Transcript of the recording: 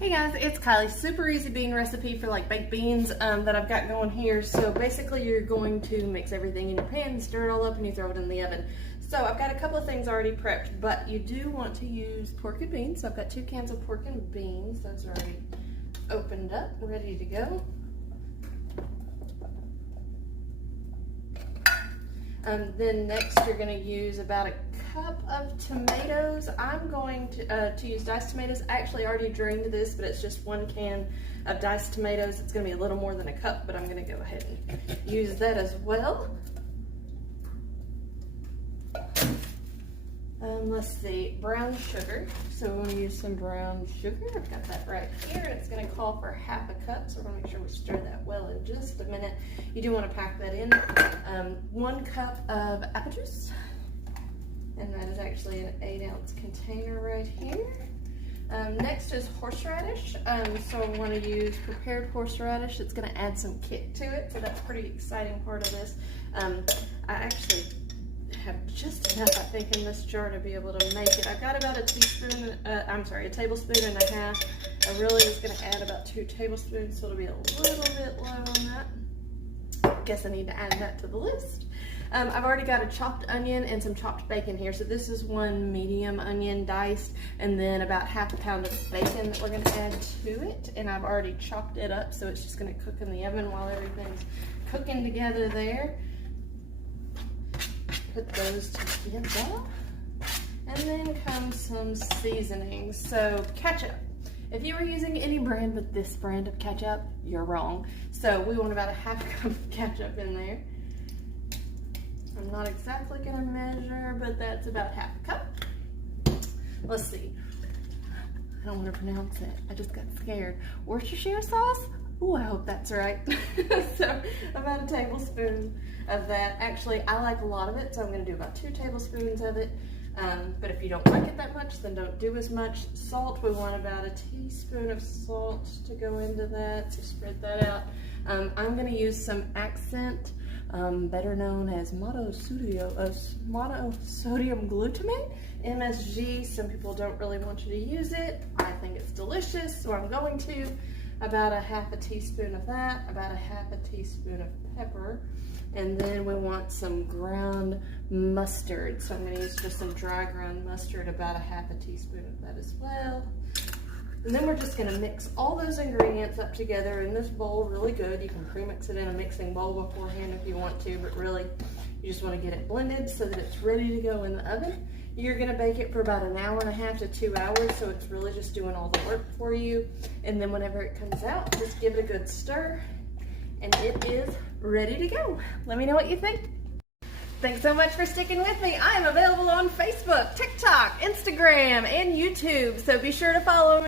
Hey guys, it's Kylie. Super easy bean recipe for like baked beans that I've got going here. So basically you're going to mix everything in your pan, stir it all up, and you throw it in the oven. So I've got a couple of things already prepped, but you do want to use pork and beans. So I've got 2 cans of pork and beans. Those are already opened up, ready to go. Then next you're going to use about a cup of tomatoes. I'm going to use diced tomatoes. I actually already drained this, but it's just 1 can of diced tomatoes. It's going to be a little more than a cup, but I'm going to go ahead and use that as well. Let's see, brown sugar. So we want to use some brown sugar. I've got that right here. It's going to call for ½ a cup, so we're going to make sure we stir that well in just a minute. You do want to pack that in. 1 cup of apple juice, and that is actually an 8-ounce container right here. Next is horseradish. So we want to use prepared horseradish. It's going to add some kick to it, so that's a pretty exciting part of this. I actually have just enough, I think, in this jar to be able to make it. I've got about a tablespoon and a half. I really was going to add about 2 tablespoons, so it'll be a little bit low on that. Guess I need to add that to the list. I've already got a chopped onion and some chopped bacon here. So this is 1 medium onion diced, and then about ½ a pound of bacon that we're going to add to it. And I've already chopped it up, so it's just going to cook in the oven while everything's cooking together there. Put those together. And then comes some seasonings. So ketchup. If you were using any brand but this brand of ketchup, you're wrong. So we want about a ½ cup of ketchup in there. I'm not exactly gonna measure, but that's about ½ a cup. Let's see. I don't want to pronounce it. I just got scared. Worcestershire sauce? Ooh, I hope that's right. So about a tablespoon of that. Actually, I like a lot of it, so I'm gonna do about 2 tablespoons of it. But if you don't like it that much, then don't do as much. Salt, we want about a teaspoon of salt to go into that, so spread that out. I'm gonna use some Accent, better known as monosodium glutamate, MSG. Some people don't really want you to use it. I think it's delicious, so I'm going to. About a ½ teaspoon of that, about a ½ teaspoon of pepper, and then we want some ground mustard. So I'm going to use just some dry ground mustard, about a ½ teaspoon of that as well. And then we're just going to mix all those ingredients up together in this bowl really good. You can pre-mix it in a mixing bowl beforehand if you want to, but really you just want to get it blended so that it's ready to go in the oven. You're going to bake it for about 1.5 hours to 2 hours, so it's really just doing all the work for you. And then whenever it comes out, just give it a good stir, and it is ready to go. Let me know what you think. Thanks so much for sticking with me. I am available on Facebook, TikTok, Instagram, and YouTube, so be sure to follow me.